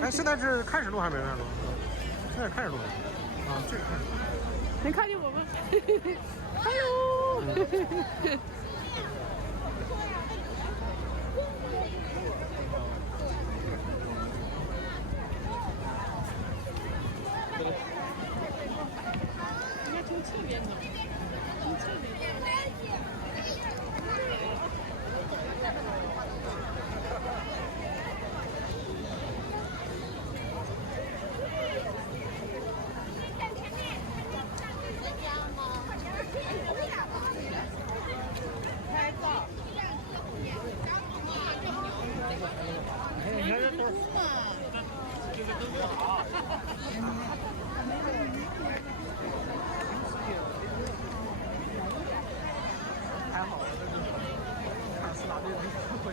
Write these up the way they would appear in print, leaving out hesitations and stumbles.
哎，现在是开始录还没开始录？现在开始录啊，这个开始录。能看见我吗？Hello。应该从侧边的，从侧边。拍照。你看这都嘛，这个都不好。还好，看斯拉队的机会。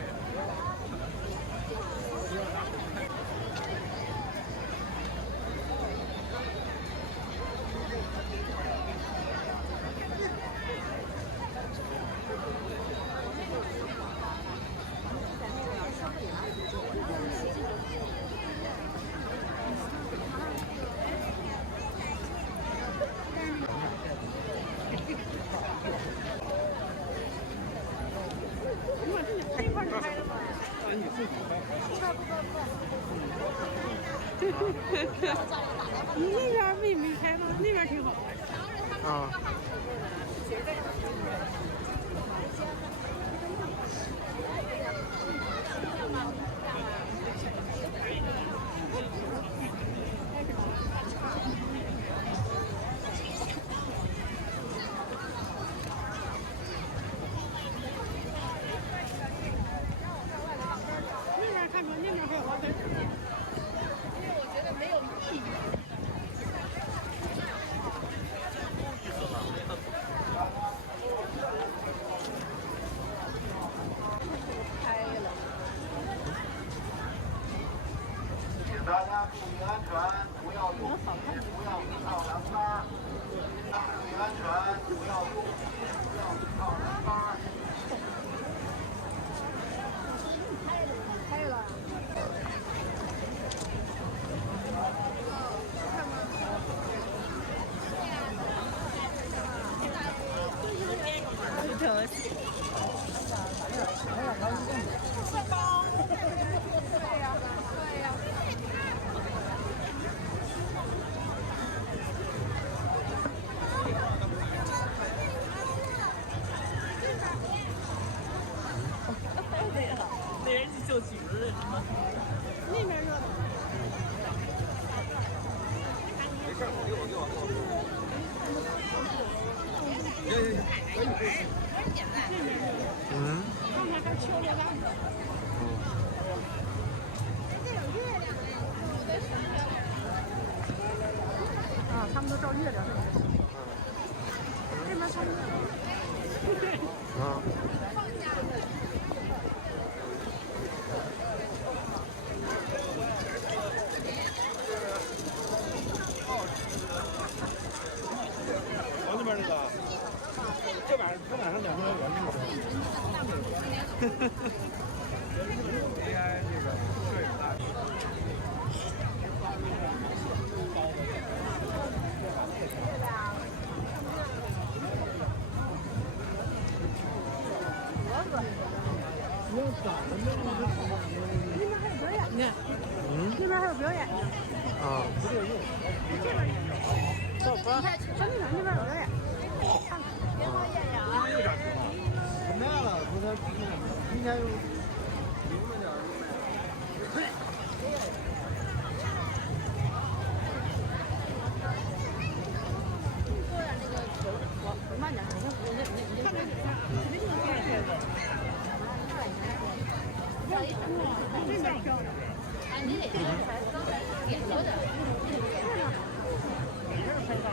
这块儿拍的吗？你那边没拍吗？那边挺好。啊。那边看着那边还有花灯，因为我觉得没有意义。开了。请大家注意安全，不要用力，不要依靠栏杆。注意安全，不要用力，不要依靠栏杆。开了。快包！对呀，对呀。那人是秀曲子的是吗？那边热闹。没事，给我。嗯。刚才还敲着烂的。啊，他们都照月亮。这边照月亮。啊。往那边那个，这晚上2个人那个。AI 那个摄影大那边还有表演呢。那边还有表演呢。啊。这边也有。走吧。小女孩那边有表演。看看。别光演员啊。很大了，不是今天又明白点儿。多点那个球，我慢点，你看看，没这么漂亮。这边漂亮。哎，你得点多点。没事拍照。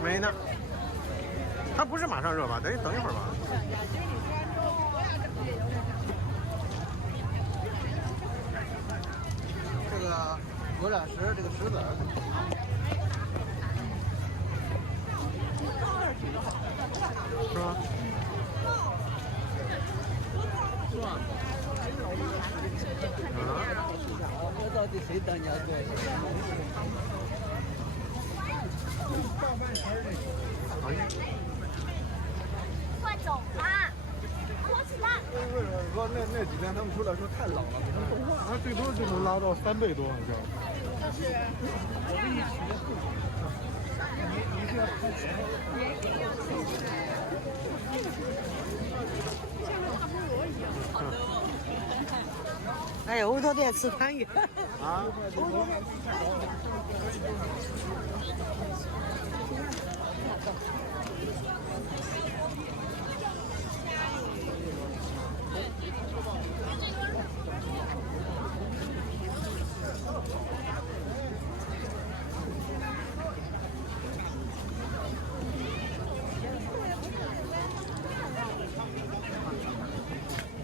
没呢，它不是马上热吧？等一会儿吧。这个鹅卵石，这个石子儿。是吗？我到底谁当家做的？快走吧，我起来。为什么说那几天他们出来说太冷了，没能动？它最多就能拉到3倍多，好像。哎呀，屋头在吃汤圆。啊。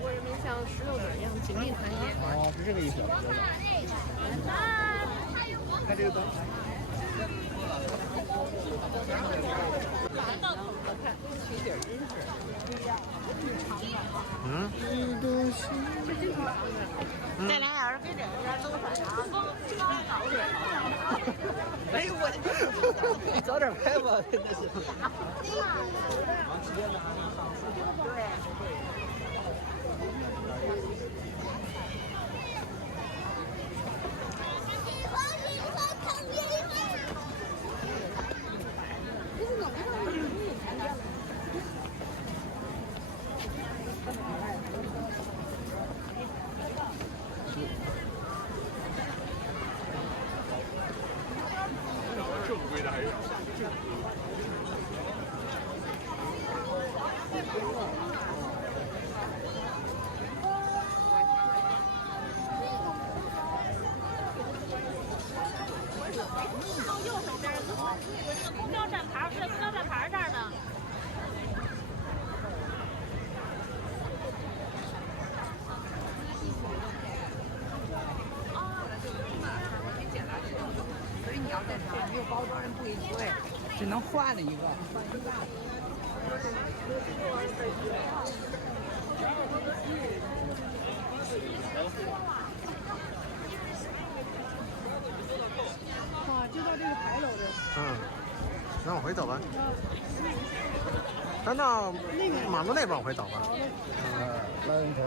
我也没像石头子一样经历团结。哦，是这个意思。看这个灯。拔到头了，看裙底儿真是。嗯。这挺长的。这俩要是给这边走上哎呦我，你早点拍吧，真的是。这么贵的还有？到右手边走，有那个公交站牌，在公交站牌这儿呢。所以你要在这没有包装人不给退，只能换了一个。啊，就到这个牌楼这。嗯，那往回走吧。咱到马路那边往回走吧。来人头。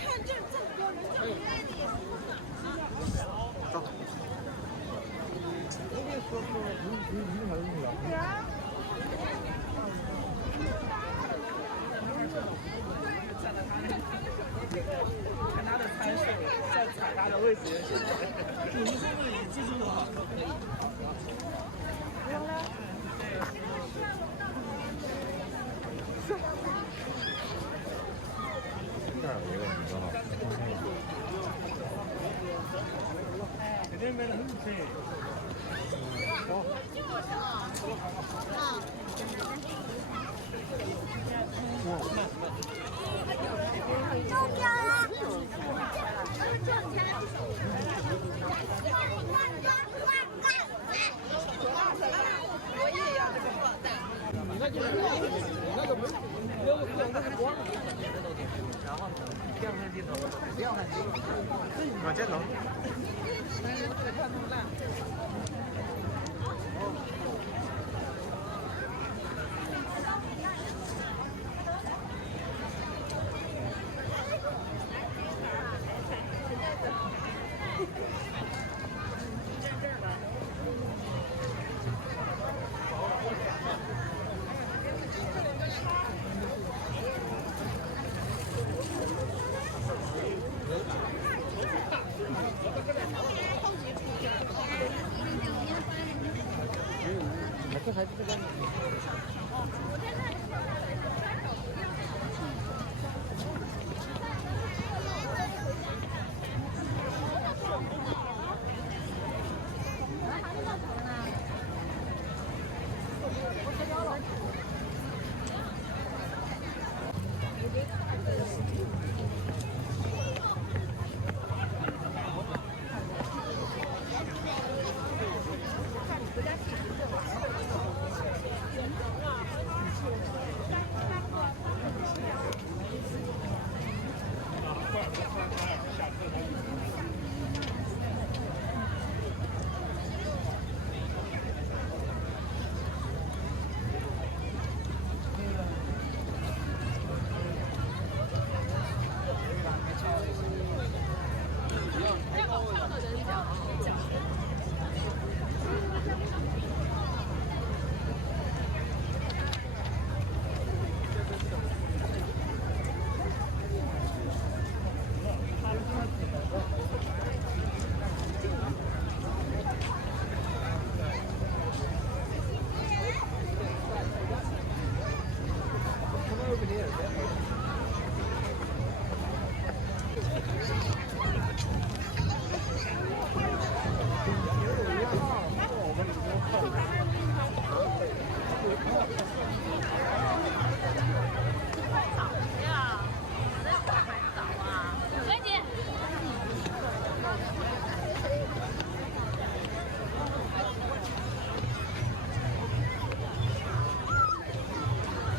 看这这么多人，这么热烈。走。看他的参数，再踩他的位置也行。50升的你技术多好都可以。不用了。这儿有一个你知道吗？这边买的很便宜。中奖了！中奖！啊，节能。但是这个它弄烂。这还是这个。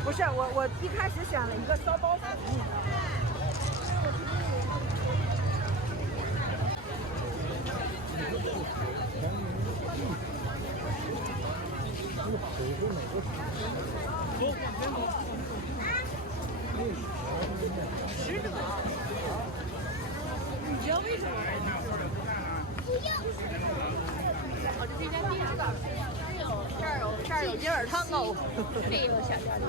不是我一开始选了一个烧包子。吃的吧？你知道为什么吗？哦，这是一家店。这儿有银耳汤哦，这有小家的。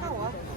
看我。